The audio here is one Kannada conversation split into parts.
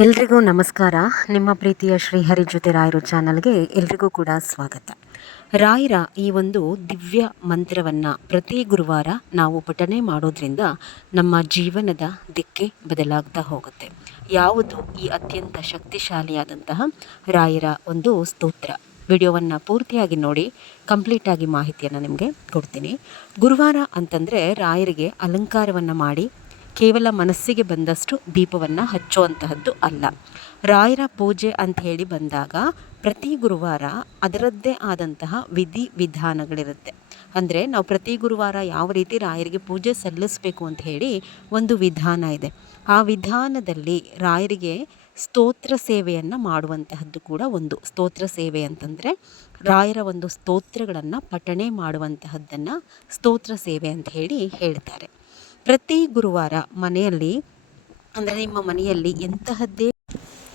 ಎಲ್ರಿಗೂ ನಮಸ್ಕಾರ. ನಿಮ್ಮ ಪ್ರೀತಿಯ ಶ್ರೀಹರಿ ಜೊತೆ ರಾಯರು ಚಾನಲ್ಗೆ ಎಲ್ರಿಗೂ ಕೂಡ ಸ್ವಾಗತ. ರಾಯರ ಈ ಒಂದು ದಿವ್ಯ ಮಂತ್ರವನ್ನು ಪ್ರತಿ ಗುರುವಾರ ನಾವು ಪಠನೆ ಮಾಡೋದ್ರಿಂದ ನಮ್ಮ ಜೀವನದ ದಿಕ್ಕೆ ಬದಲಾಗ್ತಾ ಹೋಗುತ್ತೆ. ಯಾವುದು ಈ ಅತ್ಯಂತ ಶಕ್ತಿಶಾಲಿಯಾದಂತಹ ರಾಯರ ಒಂದು ಸ್ತೋತ್ರ? ವಿಡಿಯೋವನ್ನು ಪೂರ್ತಿಯಾಗಿ ನೋಡಿ, ಕಂಪ್ಲೀಟಾಗಿ ಮಾಹಿತಿಯನ್ನು ನಿಮಗೆ ಕೊಡ್ತೀನಿ. ಗುರುವಾರ ಅಂತಂದರೆ ರಾಯರಿಗೆ ಅಲಂಕಾರವನ್ನು ಮಾಡಿ ಕೇವಲ ಮನಸ್ಸಿಗೆ ಬಂದಷ್ಟು ದೀಪವನ್ನು ಹಚ್ಚುವಂತಹದ್ದು ಅಲ್ಲ. ರಾಯರ ಪೂಜೆ ಅಂತ ಹೇಳಿ ಬಂದಾಗ ಪ್ರತಿ ಗುರುವಾರ ಅದರದ್ದೇ ಆದಂತಹ ವಿಧಿ ವಿಧಾನಗಳಿರುತ್ತೆ. ಅಂದರೆ ನಾವು ಪ್ರತಿ ಗುರುವಾರ ಯಾವ ರೀತಿ ರಾಯರಿಗೆ ಪೂಜೆ ಸಲ್ಲಿಸಬೇಕು ಅಂತ ಹೇಳಿ ಒಂದು ವಿಧಾನ ಇದೆ. ಆ ವಿಧಾನದಲ್ಲಿ ರಾಯರಿಗೆ ಸ್ತೋತ್ರ ಸೇವೆಯನ್ನು ಮಾಡುವಂತಹದ್ದು ಕೂಡ ಒಂದು. ಸ್ತೋತ್ರ ಸೇವೆ ಅಂತಂದರೆ ರಾಯರ ಒಂದು ಸ್ತೋತ್ರಗಳನ್ನು ಪಠಣೆ ಮಾಡುವಂತಹದ್ದನ್ನು ಸ್ತೋತ್ರ ಸೇವೆ ಅಂತ ಹೇಳಿ ಹೇಳ್ತಾರೆ. ಪ್ರತಿ ಗುರುವಾರ ಮನೆಯಲ್ಲಿ ಅಂದರೆ ನಿಮ್ಮ ಮನೆಯಲ್ಲಿ ಎಂತಹದ್ದೇ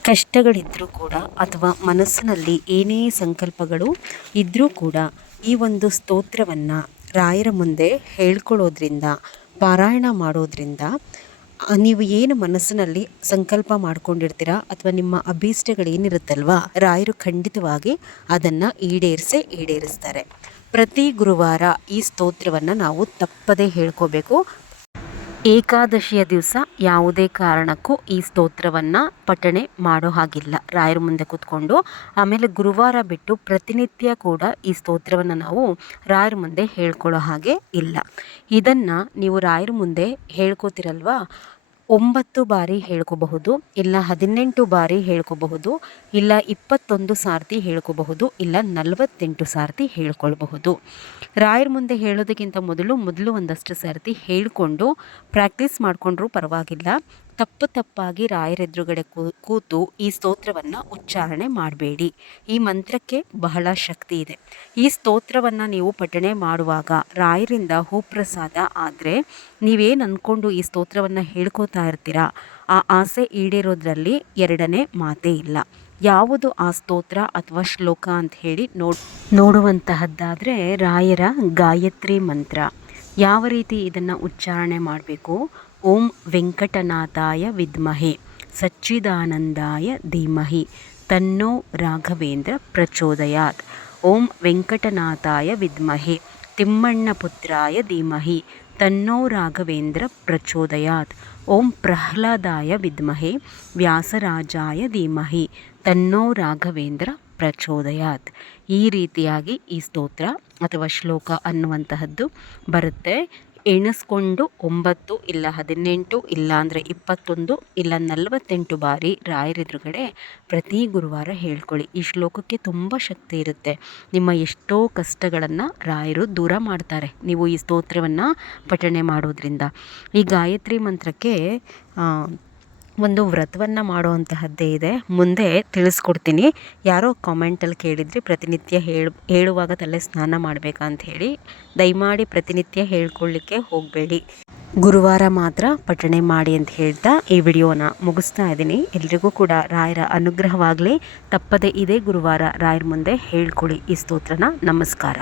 ಕಷ್ಟಗಳಿದ್ದರೂ ಕೂಡ ಅಥವಾ ಮನಸ್ಸಿನಲ್ಲಿ ಏನೇ ಸಂಕಲ್ಪಗಳು ಇದ್ದರೂ ಕೂಡ ಈ ಒಂದು ಸ್ತೋತ್ರವನ್ನು ರಾಯರ ಮುಂದೆ ಹೇಳ್ಕೊಳ್ಳೋದ್ರಿಂದ, ಪಾರಾಯಣ ಮಾಡೋದ್ರಿಂದ ನೀವು ಏನು ಮನಸ್ಸಿನಲ್ಲಿ ಸಂಕಲ್ಪ ಮಾಡ್ಕೊಂಡಿರ್ತೀರಾ ಅಥವಾ ನಿಮ್ಮ ಅಭೀಷ್ಟಗಳೇನಿರುತ್ತಲ್ವ, ರಾಯರು ಖಂಡಿತವಾಗಿ ಅದನ್ನು ಈಡೇರಿಸ್ತಾರೆ. ಪ್ರತಿ ಗುರುವಾರ ಈ ಸ್ತೋತ್ರವನ್ನು ನಾವು ತಪ್ಪದೇ ಹೇಳ್ಕೋಬೇಕು. ಏಕಾದಶಿಯ ದಿವಸ ಯಾವುದೇ ಕಾರಣಕ್ಕೂ ಈ ಸ್ತೋತ್ರವನ್ನು ಪಠಣೆ ಮಾಡೋ ಹಾಗಿಲ್ಲ ರಾಯರ ಮುಂದೆ ಕೂತ್ಕೊಂಡು. ಆಮೇಲೆ ಗುರುವಾರ ಬಿಟ್ಟು ಪ್ರತಿನಿತ್ಯ ಕೂಡ ಈ ಸ್ತೋತ್ರವನ್ನು ನಾವು ರಾಯರ ಮುಂದೆ ಹೇಳ್ಕೊಳ್ಳೋ ಹಾಗೆ ಇಲ್ಲ. ಇದನ್ನು ನೀವು ರಾಯರ ಮುಂದೆ ಹೇಳ್ಕೋತಿರಲ್ವಾ, 9 ಬಾರಿ ಹೇಳ್ಕೋಬಹುದು, ಇಲ್ಲ 18 ಬಾರಿ ಹೇಳ್ಕೋಬಹುದು, ಇಲ್ಲ 21 ಸಾರ್ತಿ ಹೇಳ್ಕೋಬಹುದು, ಇಲ್ಲ 48 ಸಾರ್ತಿ ಹೇಳ್ಕೊಳ್ಬಹುದು. ರಾಯರ ಮುಂದೆ ಹೇಳೋದಕ್ಕಿಂತ ಮೊದಲು ಒಂದಷ್ಟು ಸಾರ್ತಿ ಹೇಳ್ಕೊಂಡು ಪ್ರಾಕ್ಟೀಸ್ ಮಾಡಿಕೊಂಡ್ರೂ ಪರವಾಗಿಲ್ಲ. ತಪ್ಪಾಗಿ ರಾಯರ ಎದುರುಗಡೆ ಕೂತು ಈ ಸ್ತೋತ್ರವನ್ನು ಉಚ್ಚಾರಣೆ ಮಾಡಬೇಡಿ. ಈ ಮಂತ್ರಕ್ಕೆ ಬಹಳ ಶಕ್ತಿ ಇದೆ. ಈ ಸ್ತೋತ್ರವನ್ನು ನೀವು ಪಠಣೆ ಮಾಡುವಾಗ ರಾಯರಿಂದ ಹೂಪ್ರಸಾದ ಆದರೆ ನೀವೇನು ಅಂದ್ಕೊಂಡು ಈ ಸ್ತೋತ್ರವನ್ನು ಹೇಳ್ಕೋತಾ ಇರ್ತೀರಾ, ಆ ಆಸೆ ಈಡೇರೋದ್ರಲ್ಲಿ ಎರಡನೇ ಮಾತೇ ಇಲ್ಲ. ಯಾವುದು ಆ ಸ್ತೋತ್ರ ಅಥವಾ ಶ್ಲೋಕ ಅಂತ ಹೇಳಿ ನೋಡುವಂತಹದ್ದಾದರೆ ರಾಯರ ಗಾಯತ್ರಿ ಮಂತ್ರ. ಯಾವ ರೀತಿ ಇದನ್ನು ಉಚ್ಚಾರಣೆ ಮಾಡಬೇಕು? ಓಂ ವೆಂಕಟನಾಥಾಯ ವಿದ್ಮಹೆ ಸಚ್ಚಿದಾನಂದಾಯ ಧೀಮಹಿ ತನ್ನೋ ರಾಘವೇಂದ್ರ ಪ್ರಚೋದಯಾತ್. ಓಂ ವೆಂಕಟನಾಥಾಯ ವಿದ್ಮಹೆ ತಿಮ್ಮಣ್ಣಪುತ್ರಾಯ ಧೀಮಹಿ ತನ್ನೋ ರಾಘವೇಂದ್ರ ಪ್ರಚೋದಯಾತ್. ಓಂ ಪ್ರಹ್ಲಾದಾಯ ವಿದ್ಮಹೆ ವ್ಯಾಸರಾಜಾಯ ಧೀಮಹಿ ತನ್ನೋ ರಾಘವೇಂದ್ರ ಪ್ರಚೋದಯಾತ್. ಈ ರೀತಿಯಾಗಿ ಈ ಸ್ತೋತ್ರ ಅಥವಾ ಶ್ಲೋಕ ಅನ್ನುವಂತಹದ್ದು ಬರುತ್ತೆ. ಎಣಿಸ್ಕೊಂಡು 9 ಇಲ್ಲ 18 ಇಲ್ಲ ಅಂದರೆ 21 ಇಲ್ಲ 48 ಬಾರಿ ರಾಯರ ಎದುರುಗಡೆ ಪ್ರತಿ ಗುರುವಾರ ಹೇಳ್ಕೊಳ್ಳಿ. ಈ ಶ್ಲೋಕಕ್ಕೆ ತುಂಬ ಶಕ್ತಿ ಇರುತ್ತೆ. ನಿಮ್ಮ ಎಷ್ಟೋ ಕಷ್ಟಗಳನ್ನು ರಾಯರು ದೂರ ಮಾಡ್ತಾರೆ ನೀವು ಈ ಸ್ತೋತ್ರವನ್ನು ಪಠಣೆ ಮಾಡೋದ್ರಿಂದ. ಈ ಗಾಯತ್ರಿ ಮಂತ್ರಕ್ಕೆ ಒಂದು ವ್ರತವನ್ನು ಮಾಡುವಂತಹದ್ದೇ ಇದೆ, ಮುಂದೆ ತಿಳಿಸ್ಕೊಡ್ತೀನಿ. ಯಾರೋ ಕಾಮೆಂಟಲ್ಲಿ ಕೇಳಿದ್ರಿ ಪ್ರತಿನಿತ್ಯ ಹೇಳುವಾಗ ತಲೆ ಸ್ನಾನ ಮಾಡಬೇಕಾ ಅಂತ ಹೇಳಿ. ದಯಮಾಡಿ ಪ್ರತಿನಿತ್ಯ ಹೇಳ್ಕೊಳ್ಳಿಕ್ಕೆ ಹೋಗಬೇಡಿ, ಗುರುವಾರ ಮಾತ್ರ ಪಠಣೆ ಮಾಡಿ ಅಂತ ಹೇಳ್ತಾ ಈ ವಿಡಿಯೋನ ಮುಗಿಸ್ತಾ ಇದ್ದೀನಿ. ಎಲ್ರಿಗೂ ಕೂಡ ರಾಯರ ಅನುಗ್ರಹವಾಗಲಿ. ತಪ್ಪದೆ ಇದೇ ಗುರುವಾರ ರಾಯರ ಮುಂದೆ ಹೇಳ್ಕೊಳ್ಳಿ ಈ ಸ್ತೋತ್ರನ. ನಮಸ್ಕಾರ.